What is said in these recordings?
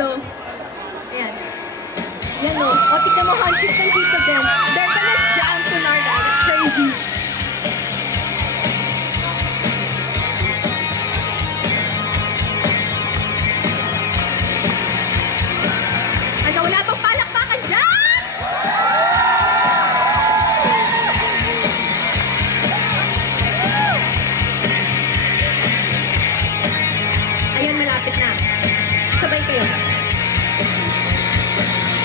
So, ayan. Yan o. O, tignan mo, hunches ng dito din. They're gonna jam to Narda. It's crazy. Ano, wala pang palakpakan dyan! Ayun, malapit na. Sabay kayo.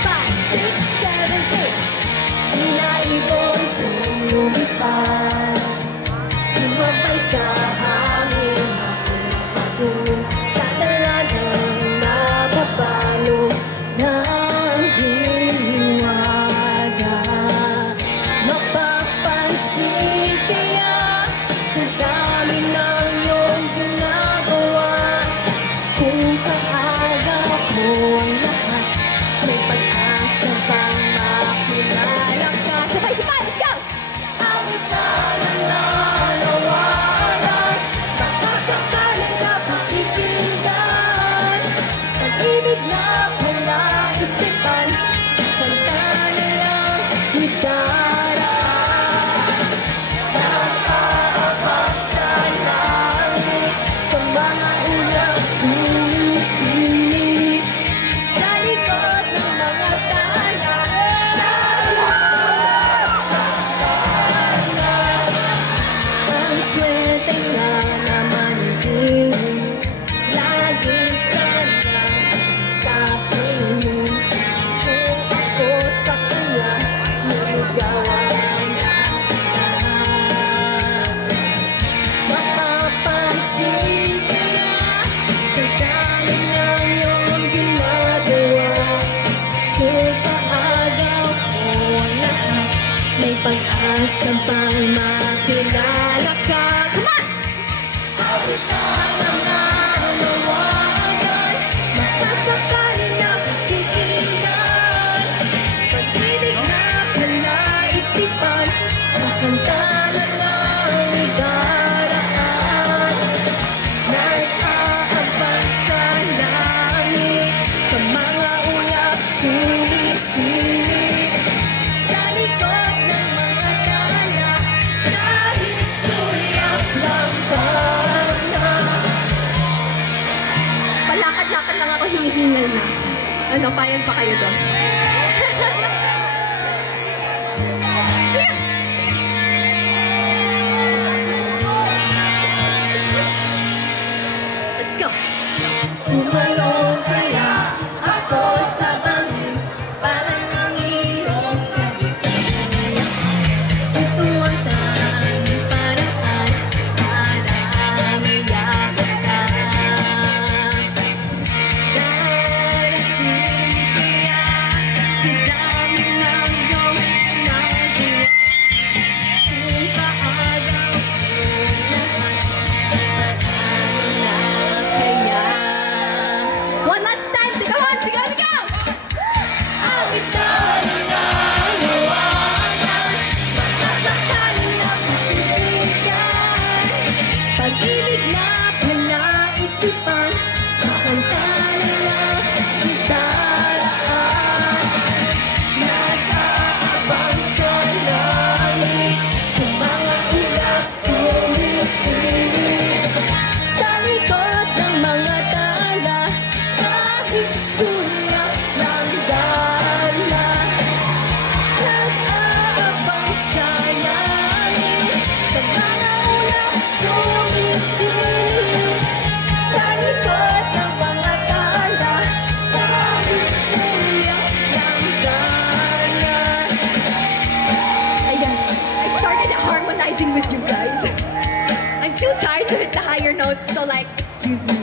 5, 6, 7, 8. Inaibon kong lumipad. Sumabay sa hangin. Ako sa dalanang napapalo ng hiniwaga. Mapapansin kaya sa dami ng iyong ginagawa. Kung kaagaw mo ang lahat, may pag-asa bang makilala ka? Sabay-sabay, let's go! Ang italang nanawagan, makasakaling na pakikinggan. Pag-ibig na pala isipan, sa kanta na lang idaraan. Nag-aabang sa langit, sa mga ulap sumisilip. Sa likod ng mga tala, ang swerte nga naman din. Lagi ka lang kapiling. Kung ako sa kanya, niligawan kita. Mapapansin kaya sa dami ng iyong ginagawa. Kung kaagaw ko ang lahat, may pag-asa bang makilala ka? Come on! Awit na nanawagan, makasakali na pakikinggan. Pag-ibig na palaisipan, sa kanta na lang idaraan. Nag-aabang sa langit, sa mga ulap sumisilip. Sa likod ng mga tala, dahil sulyap lang banda. Palakad-lakad lang ako, hinihingal na. Ano, payag pa kayo doon? Let's go! Tumalong kaya ako sa bangin, parang ang iyong sabihin. Ito ang tanging paraan para mayaman ka. Darating kaya sa dami ng iyong nagawa. Kung kaagaw ko lahat, paano na kaya? One last time, come on, sige, let's go! Ang italang nanawagan, makasakaling na pakikinggan. Pag-ibig na palaisipan, sa kanta na lang idaraan. Nag-aabang sa langit, sa mga ulap sumisilip. Sa likod ng mga tala, kahit sulyap ng dala. Nag-aabang sa langit, sa mga ulap sumisilip. Sa likod ng mga tala, kahit sulyap ng dala. Ayan, I started harmonizing with you guys. I'm too tired to hit the higher notes, so like, excuse me.